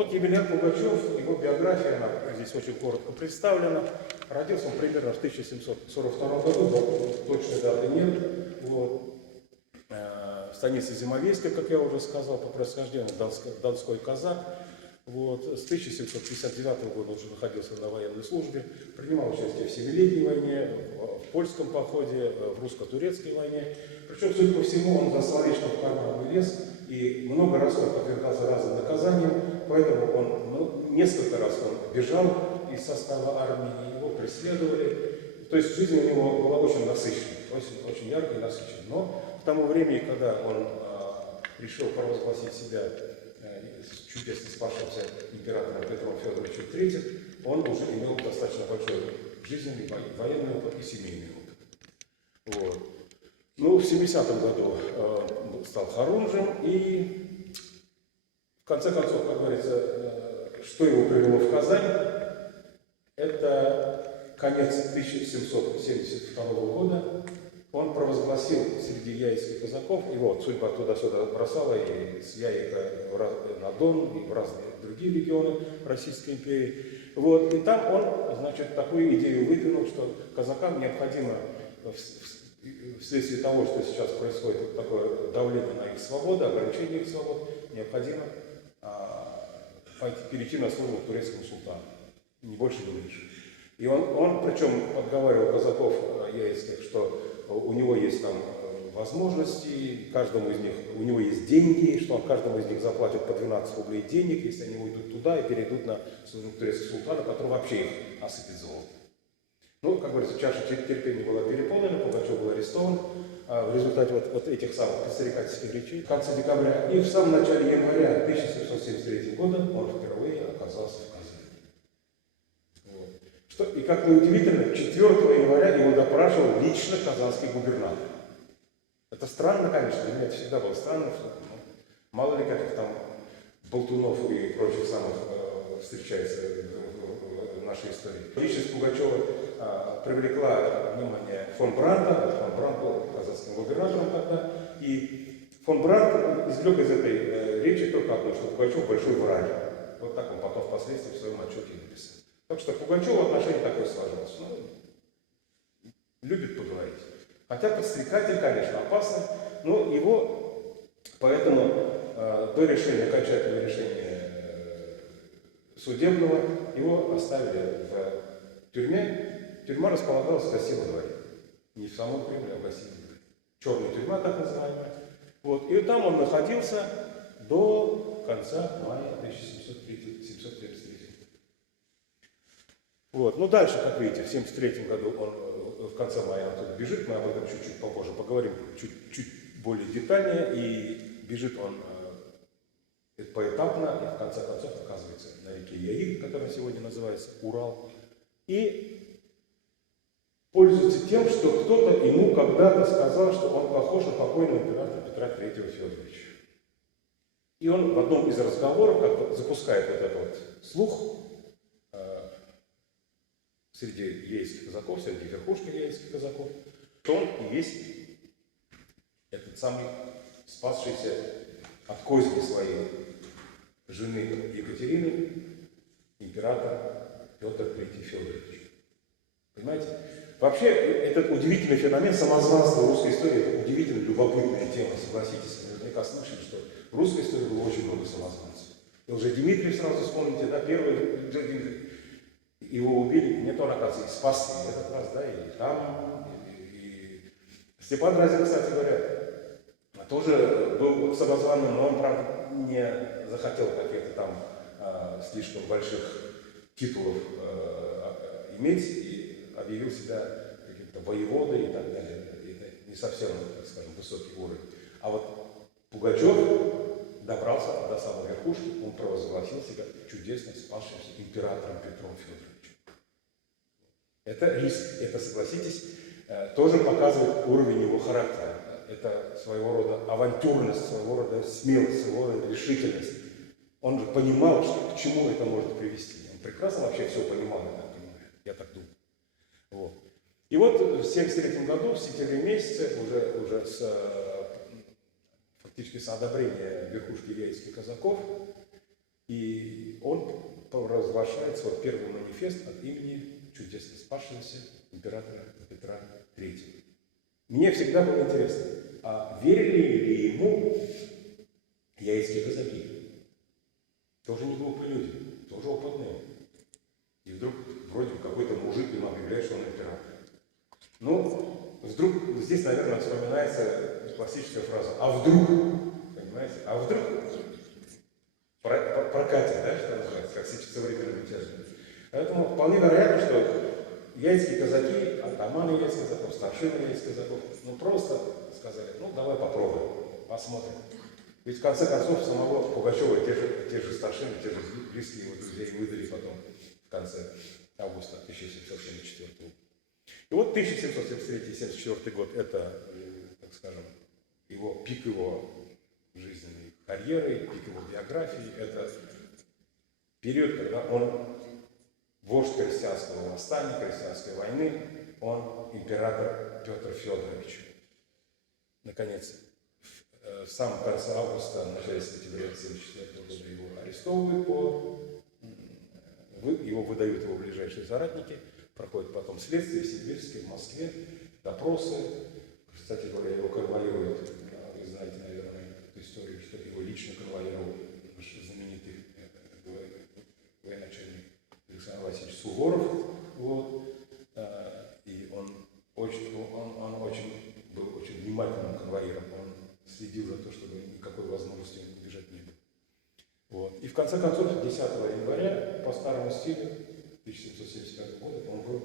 Вот Емельян Пугачев, его биография, она здесь очень коротко представлена. Родился он примерно в 1742 году, точной даты нет. Вот. В станице Зимовейска, как я уже сказал, по происхождению донской казак. Вот. С 1759 года он уже находился на военной службе, принимал участие в Семилетней войне, в польском походе, в русско-турецкой войне. Причем, судя по всему, он за словечко в карман не лез и много раз он подвергался разным наказаниям, поэтому он, несколько раз он бежал из состава армии, его преследовали. То есть жизнь у него была очень насыщенной, очень яркой и насыщенной. Но к тому времени, когда он решил провозгласить себя чудесно спасшимся императором Петром Федоровичем III, он уже имел достаточно большой жизненный, военный опыт и семейный опыт. Вот. Ну, в 70-м году стал хорунжем, и в конце концов, как говорится, что его привело в Казань, это конец 1772 года. Он провозгласил среди яицких казаков, его судьба туда-сюда бросала, и с Яика на Дон, и в разные другие регионы Российской империи. Вот. И там он, значит, такую идею выдвинул, что казакам необходимо, вследствие того, что сейчас происходит такое давление на их свободу, ограничение их свобод, необходимо перейти на службу к турецкому султану. Ни больше, ни меньше. И он причем подговаривал казаков яицких, что у него есть там возможности, каждому из них, у него есть деньги, что он каждому из них заплатит по 12 рублей денег, если они уйдут туда и перейдут на службу турецкого султана, который вообще их осыпет золотом. Ну, как говорится, чаша терпения была переполнена, Пугачев был арестован в результате вот этих самых подстерегательских речей в конце декабря. И в самом начале января 1773 года он впервые оказался в Казани. Вот. И как-то удивительно, 4 января его допрашивал лично казанский губернатор. Это странно, конечно, для меня это всегда было странно, что мало ли каких там болтунов и прочих самых встречается в нашей истории. Личность Пугачева привлекла внимание фон Бранта. Фон Брант был казанским губернатором тогда. И фон Брант извлек из этой речи только одно, что Пугачев большой враг. Вот так он потом впоследствии в своем отчете написал. Так что Пугачеву отношение такое сложилось. Ну, любит поговорить. Хотя подстрекатель, конечно, опасный, но его, поэтому до решения, окончательного решения судебного, его оставили в тюрьме. Тюрьма располагалась в Гостином дворе. Не в самом Кремле, а в Гостином дворе. Черная тюрьма, так называемая. Вот. И там он находился до конца мая 1733. Вот. Ну, дальше, как видите, в 1973 году он в конце мая оттуда бежит, мы об этом чуть-чуть попозже поговорим, чуть более детальнее, и бежит он поэтапно, и в конце концов оказывается на реке Яик, которая сегодня называется Урал, и пользуется тем, что кто-то ему когда-то сказал, что он похож на покойного императора Петра III Федоровича. И он в одном из разговоров как бы запускает вот этот вот слух среди яицких казаков, среди верхушки яицких казаков, что он и есть этот самый спасшийся от козни своей жены Екатерины император Петр III Федорович. Понимаете? Вообще, этот удивительный феномен самозванства русской истории, это удивительно любопытная тема, согласитесь. Наверняка слышали, что в русской истории было очень много самозванцев. И уже Дмитрий, сразу вспомните, да, первый его убили, нет, он, оказывается, спас и этот раз, да, и там, и Степан Разин, кстати говоря, тоже был самозваным, но он, правда, не захотел каких-то там слишком больших титулов иметь и объявил себя каким-то воеводой и так далее. Это не совсем, так скажем, высокий уровень. А вот Пугачев добрался до самой верхушки, он провозгласил себя чудесно спасшимся императором Петром Федоровичем. Это риск, это, согласитесь, тоже показывает уровень его характера. Это своего рода авантюрность, своего рода смелость, своего рода решительность. Он же понимал, что, к чему это может привести. Он прекрасно вообще все понимал, я так думаю. Вот. И вот в 1973 году, в сентябре месяце, уже фактически с одобрения верхушки яицких казаков, и он провозглашает свой первый манифест от имени чудесно спасшегося императора Петра III. Мне всегда было интересно, а верили ли ему яицкие казаки? Тоже не глупые люди, тоже опытные. И вдруг вроде какой-то мужик им объявляет, что он император. Ну, вдруг здесь, наверное, вспоминается классическая фраза «а вдруг?», понимаете? «А вдруг?» Прокатит, да, что называется, как сейчас современные мятежники. Поэтому вполне вероятно, что яицкие казаки, атаманы яицких казаков, старшины яицких казаков, ну просто сказали, ну давай попробуем, посмотрим. Ведь в конце концов самого Пугачева те же старшины, те же близкие его друзья и выдали потом в конце августа 1774 года. И вот 1773-74 год, это, так скажем, пик его жизненной карьеры, пик его биографии, это период, когда он вождь крестьянского восстания, крестьянской войны, он император Петр Федорович. Наконец, в самом конце августа, в начале сентября 1974 года его арестовывают, его выдают его ближайшие соратники, проходит потом следствие в Сибирске, в Москве, допросы. Кстати говоря, его конвоируют, вы знаете, наверное, эту историю, что его лично конвоировал наш знаменитый военачальник Александр Васильевич Суворов. Вот. И он был очень внимательным конвоиром, он следил за то, чтобы никакой возможности убежать не было. Вот. И в конце концов, 10 января по старому стилю 1775 года он был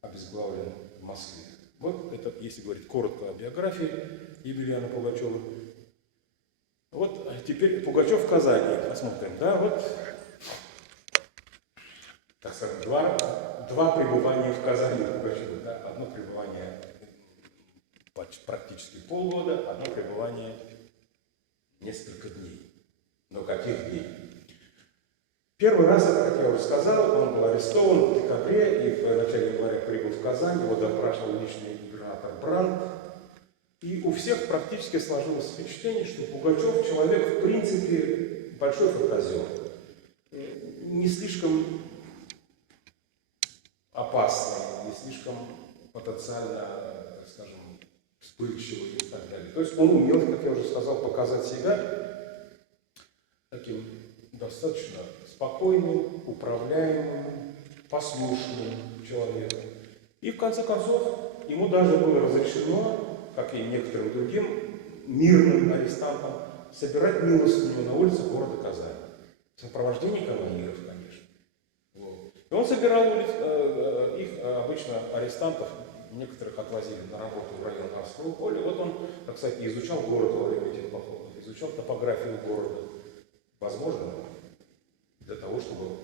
обезглавлен в Москве. Вот это, если говорить коротко о биографии Емельяна Пугачева. Вот теперь Пугачев в Казани. Посмотрим, да, вот, так сказать, два пребывания в Казани Пугачева. Да? Одно пребывание практически полгода, одно пребывание несколько дней. Но каких дней? Первый раз, как я уже сказал, он был арестован в декабре и в начале января прибыл в Казань, его допрашивал личный губернатор Брандт. И у всех практически сложилось впечатление, что Пугачев человек, в принципе, большой фантазер. Не слишком опасный, не слишком потенциально, так скажем, вспыльчивый и так далее. То есть он умел, как я уже сказал, показать себя таким достаточно спокойным, управляемым, послушным человеком. И в конце концов ему даже было разрешено, как и некоторым другим мирным арестантам, собирать милостыню на улице города Казани. В сопровождении конвоиров, конечно. Вот. И он собирал их, обычно арестантов, некоторых отвозили на работу в район Арского поля. Вот он, так сказать, изучал город во время этих походов, изучал топографию города. Возможно, для того, чтобы,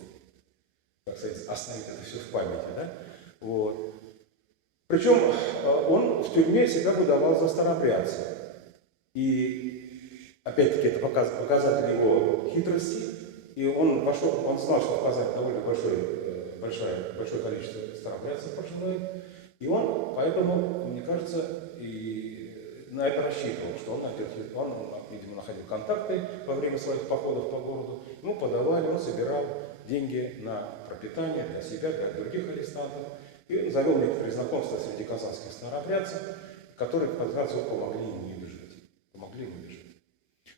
так сказать, оставить это все в памяти. Да? Вот. Причем он в тюрьме себя выдавал за старообрядца. И опять-таки это показатель его хитрости. И он знал, что в Казани довольно большое количество старообрядцев проживает. И он, поэтому, мне кажется, и на это рассчитывал, что он, видимо, находил контакты во время своих походов по городу. Ему подавали, он собирал деньги на пропитание для себя, для других арестантов. И завел некоторые знакомства среди казанских старообрядцев, которые, в конце концов, помогли ему бежать.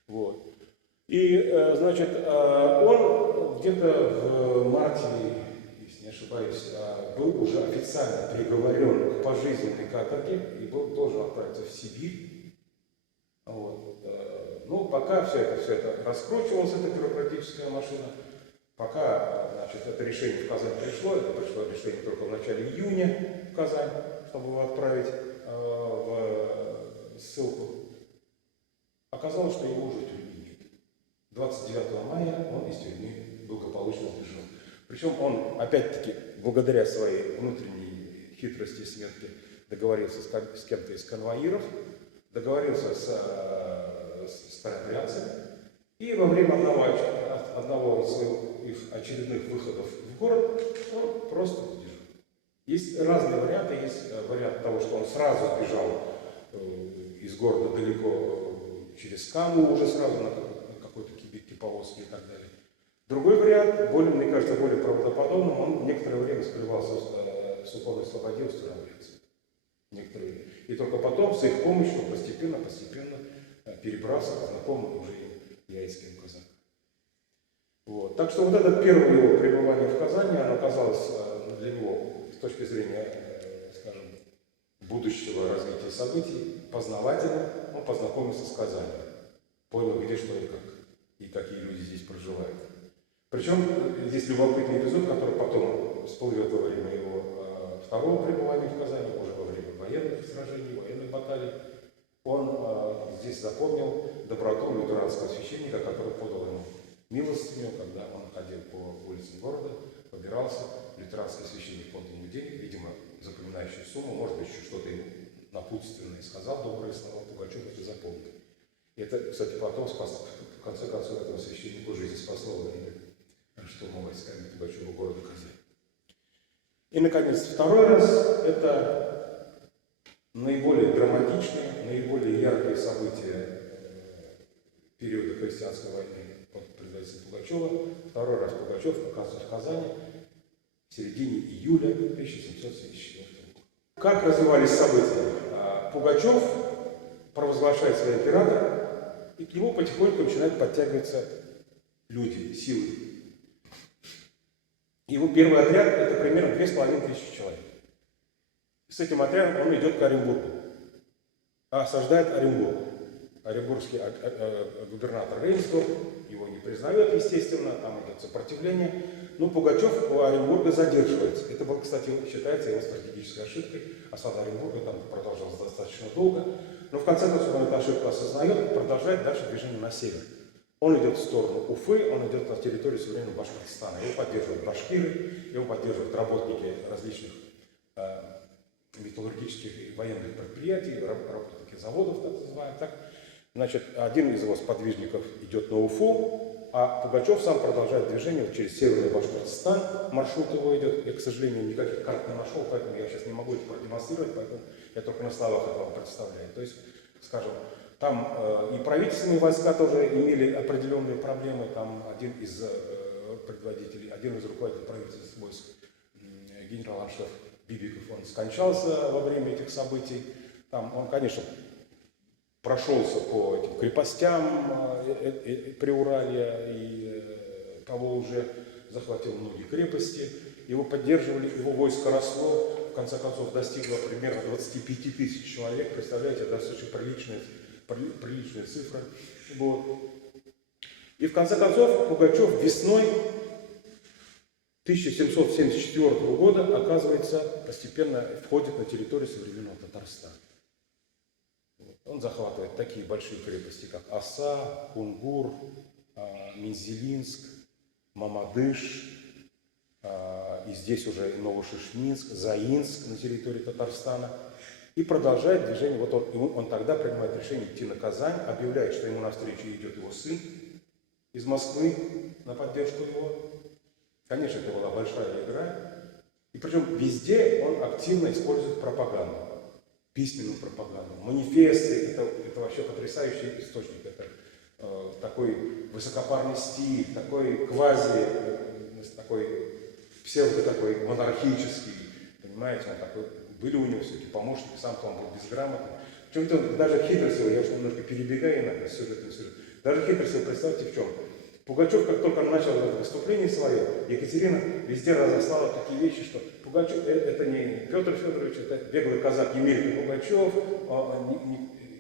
Вот. И, значит, он где-то в марте, если не ошибаюсь, был уже официально приговорен к пожизненной каторге и должен отправиться в Сибирь. Вот. Ну, пока все это раскручивалось, эта бюрократическая машина, пока, значит, это решение в Казань пришло, это пришло решение только в начале июня в Казань, чтобы его отправить в ссылку. Оказалось, что его уже в тюрьме нет. 29 мая он из тюрьмы благополучно сбежал. Причем он, опять-таки, благодаря своей внутренней хитрости и смерти, договорился с кем-то из конвоиров, договорился с старообрядцами, и во время одного из их очередных выходов в город он просто сбежал. Есть разные варианты. Есть вариант того, что он сразу сбежал из города далеко через Каму, уже сразу на какой-то кибитке, повозке и так далее. Другой вариант, мне кажется, более правдоподобным, он некоторое время скрывался в Суховной Слободе у старообрядцев. Некоторое время. И только потом, с их помощью, постепенно перебрался к знакомым уже яицким казакам. Вот. Так что вот это первое его пребывание в Казани, оно оказалось для него, с точки зрения, скажем, будущего развития событий, познавательным. Он познакомился с Казанью, понял, где, что и как, и какие люди здесь проживают. Причем здесь любопытный эпизод, который потом всплывет во время его второго пребывания в Казани, уже во время военных сражений, военных баталий. Он здесь запомнил доброту лютеранского священника, который подал ему милостыню, когда он ходил по улицам города, побирался, лютеранский священник подал ему денег, видимо, запоминающую сумму, может быть, еще что-то ему напутственное сказал, добрые слова, Пугачев это запомнил. И это, кстати, потом спасло, в конце концов, этому священнику жизнь спасло во время штурма войсками Пугачева города Казань. И, наконец, второй раз это наиболее драматичные, наиболее яркие события периода христианской войны под предводительством Пугачева. Второй раз Пугачев оказывается в Казани в середине июля 1774 года. Как развивались события? Пугачев провозглашает себя императором, и к нему потихоньку начинают подтягиваться люди, силы. Его первый отряд – это примерно 2500 человек. С этим отрядом он идет к Оренбургу, осаждает Оренбург. Оренбургский губернатор Рейнсдорф его не признает, естественно, там идет сопротивление. Но Пугачев у Оренбурга задерживается. Это, кстати, считается его стратегической ошибкой. Осада Оренбурга там продолжалась достаточно долго. Но в конце концов он эту ошибку осознает и продолжает дальше движение на север. Он идет в сторону Уфы, он идет на территорию современного Башкортостана. Его поддерживают башкиры, его поддерживают работники различных металлургических и военных предприятий, работники заводов, так называемых. Значит, один из его сподвижников идет на Уфу, а Пугачев сам продолжает движение через северный Башкортостан. Маршрут его идет. Я, к сожалению, никаких карт не нашел, поэтому я сейчас не могу это продемонстрировать, поэтому я только на словах это вам представляю. То есть, скажем, там и правительственные войска тоже имели определенные проблемы. Там один из предводителей, один из руководителей правительственных войск, генерал-аншеф Бибиков, он скончался во время этих событий. Там он, конечно, прошелся по этим крепостям Приуралья и Поволжья, захватил многие крепости. Его поддерживали, его войско росло, в конце концов достигло примерно 25 тысяч человек. Представляете, достаточно приличная цифра. Вот. И в конце концов Пугачев весной 1774 года, оказывается, постепенно входит на территорию современного Татарстана. Он захватывает такие большие крепости, как Оса, Кунгур, Мензелинск, Мамадыш, и здесь уже Новошишминск, Заинск на территории Татарстана. И продолжает движение. Вот он тогда принимает решение идти на Казань, объявляет, что ему навстречу идет его сын из Москвы на поддержку его. Конечно, это была большая игра. И причем везде он активно использует пропаганду, письменную пропаганду. Манифесты – это вообще потрясающий источник. Это такой высокопарный стиль, такой квази, такой псевдо такой монархический. Понимаете, он такой, были у него все-таки помощники, сам-то он был безграмотный. Причем даже хитрость его, я уж немножко перебегаю иногда с сюжетом. Даже хитрость его, представьте, в чем. Пугачев, как только начал это выступление свое, Екатерина везде разослала такие вещи, что Пугачев, это не Петр Федорович, это беглый казак Емелька Пугачев.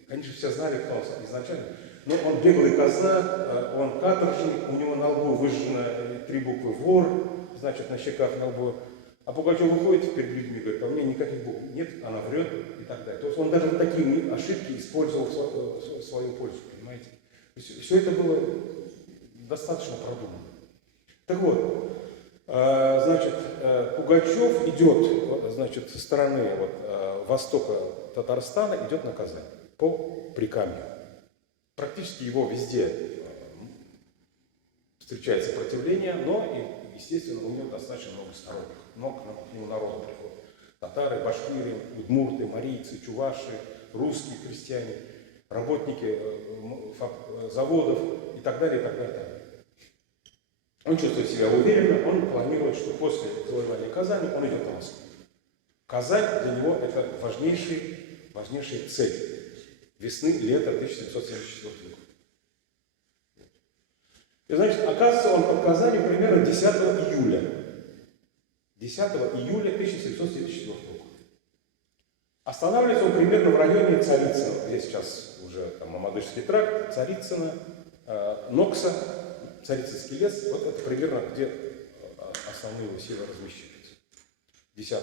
Конечно, все знали, кто он изначально. Но он беглый казак, он каторжник, у него на лбу выжжено 3 буквы «вор», значит, на щеках на лбу. А Пугачев выходит перед людьми и говорит, а у меня никаких букв нет, она врет и так далее. То есть он даже вот такие ошибки использовал в свою пользу, понимаете. Все это было достаточно продумано. Так вот, значит, Пугачев идет, значит, со стороны востока Татарстана, идет на Казань по Прикамью. Практически его везде встречает сопротивление, но, и, естественно, у него достаточно много сторонников. Много к нему народу приходит. Татары, башкиры, удмурты, марийцы, чуваши, русские крестьяне, работники заводов и так далее, и так далее, и так далее. Он чувствует себя уверенно, он планирует, что после завоевания Казани он идет на Москву. Казань для него это важнейшая цель весны-лета 1774 года. И значит, оказывается, он под Казанью примерно 10 июля. 10 июля 1774 года. Останавливается он примерно в районе Царицына, где сейчас уже там Мамадышский тракт, Царицына, Нокса, Царицынский лес. Вот это примерно где основные его силы размещаются. 10